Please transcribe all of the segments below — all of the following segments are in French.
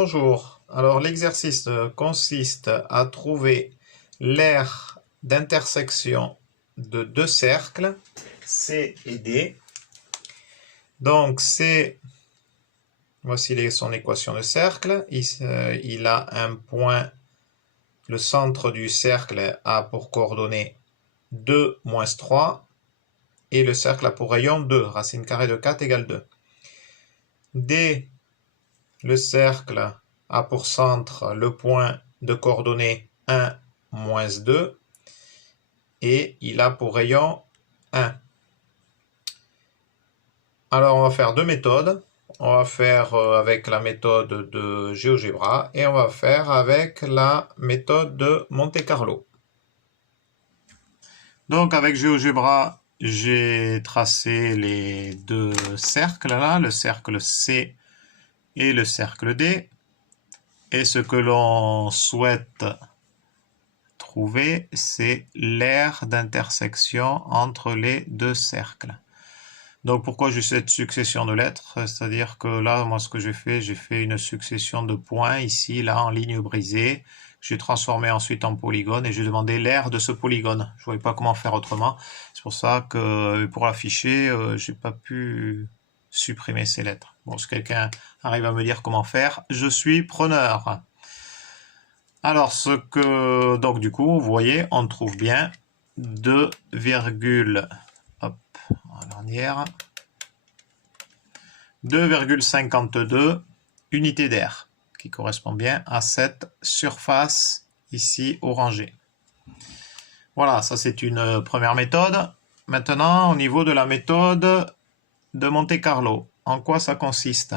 Bonjour, alors l'exercice consiste à trouver l'aire d'intersection de deux cercles, C et D. Donc voici son équation de cercle, il a un point, le centre du cercle a pour coordonnées 2, moins 3, et le cercle a pour rayon 2, racine carrée de 4 égale 2. D, le cercle a pour centre le point de coordonnées 1, moins 2, et il a pour rayon 1. Alors on va faire deux méthodes. On va faire avec la méthode de GeoGebra et on va faire avec la méthode de Monte-Carlo. Donc avec GeoGebra, j'ai tracé les deux cercles là, le cercle C et le cercle D. Et ce que l'on souhaite trouver, c'est l'aire d'intersection entre les deux cercles. Donc pourquoi j'ai cette succession de lettres? C'est-à-dire que là, moi ce que j'ai fait une succession de points ici, là, en ligne brisée. J'ai transformé ensuite en polygone et j'ai demandé l'aire de ce polygone. Je ne voyais pas comment faire autrement. C'est pour ça que pour l'afficher, j'ai pas pu supprimer ces lettres. Bon, si quelqu'un arrive à me dire comment faire, je suis preneur. Alors, donc du coup, vous voyez, on trouve bien 2, hop, en arrière, 2,52 unités d'air, qui correspond bien à cette surface ici orangée. Voilà, ça c'est une première méthode. Maintenant, au niveau de la méthode de Monte-Carlo, en quoi ça consiste?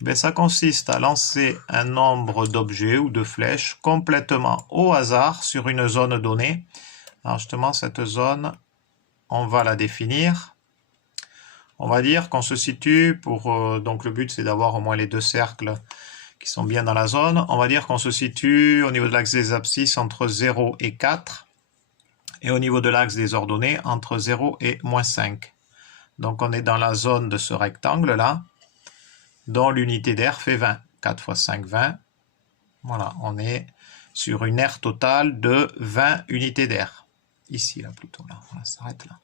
Ben, ça consiste à lancer un nombre d'objets ou de flèches complètement au hasard sur une zone donnée. Alors justement, cette zone, on va la définir. On va dire qu'on se situe donc le but c'est d'avoir au moins les deux cercles qui sont bien dans la zone. On va dire qu'on se situe au niveau de l'axe des abscisses entre 0 et 4 et au niveau de l'axe des ordonnées entre 0 et moins 5. Donc on est dans la zone de ce rectangle là, dont l'unité d'air fait 20. 4 fois 5, 20. Voilà, on est sur une aire totale de 20 unités d'air. Ici, là, plutôt, là. On s'arrête là.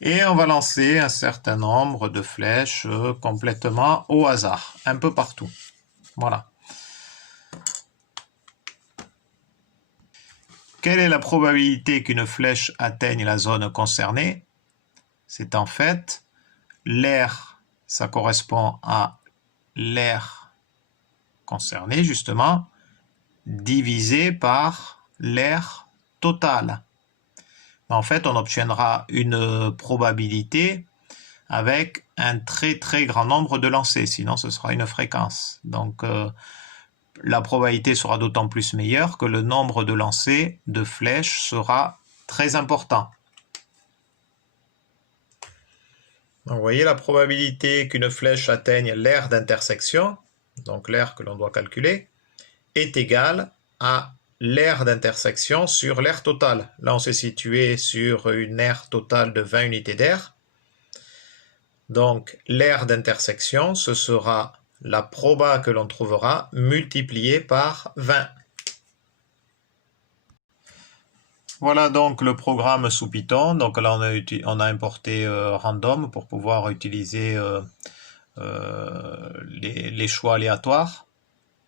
Et on va lancer un certain nombre de flèches complètement au hasard, un peu partout. Voilà. Quelle est la probabilité qu'une flèche atteigne la zone concernée? C'est en fait l'aire, ça correspond à l'aire concernée, justement, divisé par l'aire totale. En fait, on obtiendra une probabilité avec un très très grand nombre de lancers, sinon ce sera une fréquence. Donc la probabilité sera d'autant plus meilleure que le nombre de lancers de flèches sera très important. Donc, vous voyez la probabilité qu'une flèche atteigne l'aire d'intersection, donc l'aire que l'on doit calculer, est égale à l'aire d'intersection sur l'aire totale. Là, on s'est situé sur une aire totale de 20 unités d'air. Donc, l'aire d'intersection, ce sera la proba que l'on trouvera multipliée par 20. Voilà donc le programme sous Python. Donc là, on a importé random pour pouvoir utiliser les choix aléatoires.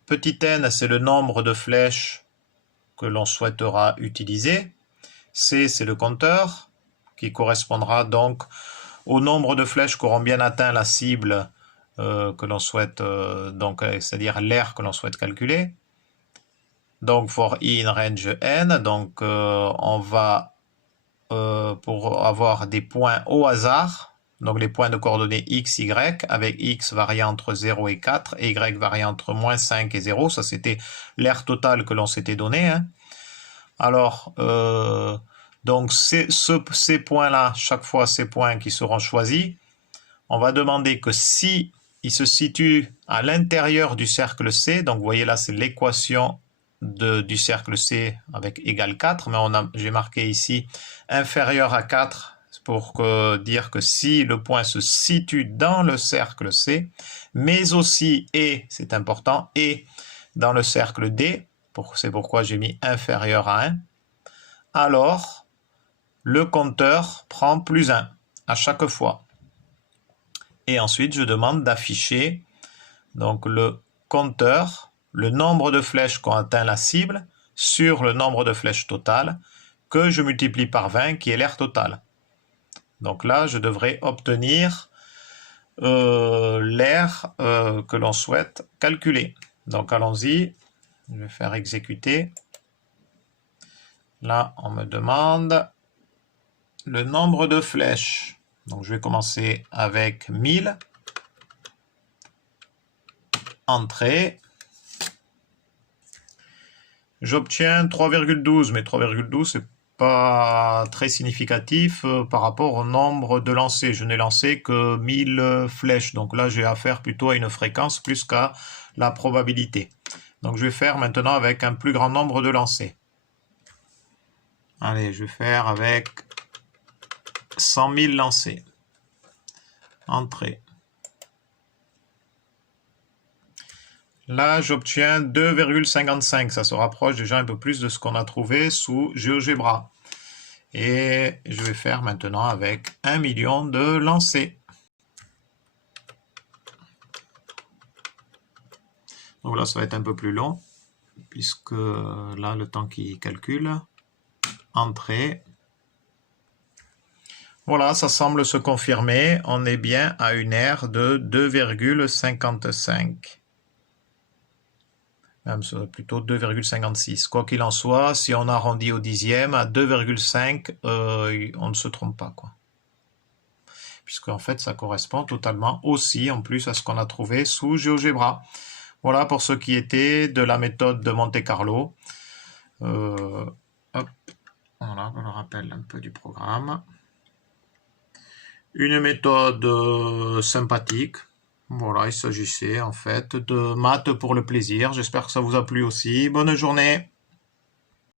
Petit n, c'est le nombre de flèches que l'on souhaitera utiliser. C, c'est le compteur, qui correspondra donc au nombre de flèches qui auront bien atteint la cible que l'on souhaite, c'est-à-dire l'aire que l'on souhaite calculer. Donc, for i in range n, donc on va, pour avoir des points au hasard, donc les points de coordonnées x, y, avec x variant entre 0 et 4, et y variant entre moins 5 et 0, ça c'était l'aire totale que l'on s'était donné. Hein. Alors, donc ces points-là, chaque fois ces points qui seront choisis, on va demander que si ils se situent à l'intérieur du cercle C, donc vous voyez là c'est l'équation du cercle C avec égal 4, mais j'ai marqué ici inférieur à 4 pour dire que si le point se situe dans le cercle C, mais aussi et, c'est important, et dans le cercle D, c'est pourquoi j'ai mis inférieur à 1, alors le compteur prend plus 1 à chaque fois. Et ensuite, je demande d'afficher donc le compteur, le nombre de flèches qu'on atteint la cible, sur le nombre de flèches total, que je multiplie par 20, qui est l'aire totale. Donc là, je devrais obtenir l'aire que l'on souhaite calculer. Donc allons-y, je vais faire exécuter. Là, on me demande le nombre de flèches. Donc je vais commencer avec 1000. Entrée. J'obtiens 3,12, mais 3,12 c'est pas très significatif par rapport au nombre de lancers. Je n'ai lancé que 1000 flèches, donc là j'ai affaire plutôt à une fréquence plus qu'à la probabilité. Donc je vais faire maintenant avec un plus grand nombre de lancers. Allez, je vais faire avec 100 000 lancers. Entrée. Là, j'obtiens 2,55. Ça se rapproche déjà un peu plus de ce qu'on a trouvé sous GeoGebra. Et je vais faire maintenant avec 1 million de lancers. Donc là, ça va être un peu plus long, puisque là, le temps qui calcule. Entrée. Voilà, ça semble se confirmer. On est bien à une aire de 2,55. Même plutôt 2,56. Quoi qu'il en soit, si on arrondit au dixième, à 2,5, on ne se trompe pas, quoi. Puisque en fait, ça correspond totalement aussi, en plus, à ce qu'on a trouvé sous GeoGebra. Voilà pour ce qui était de la méthode de Monte-Carlo. Hop. Voilà, on le rappelle un peu du programme. Une méthode sympathique. Voilà, il s'agissait en fait de maths pour le plaisir. J'espère que ça vous a plu aussi. Bonne journée!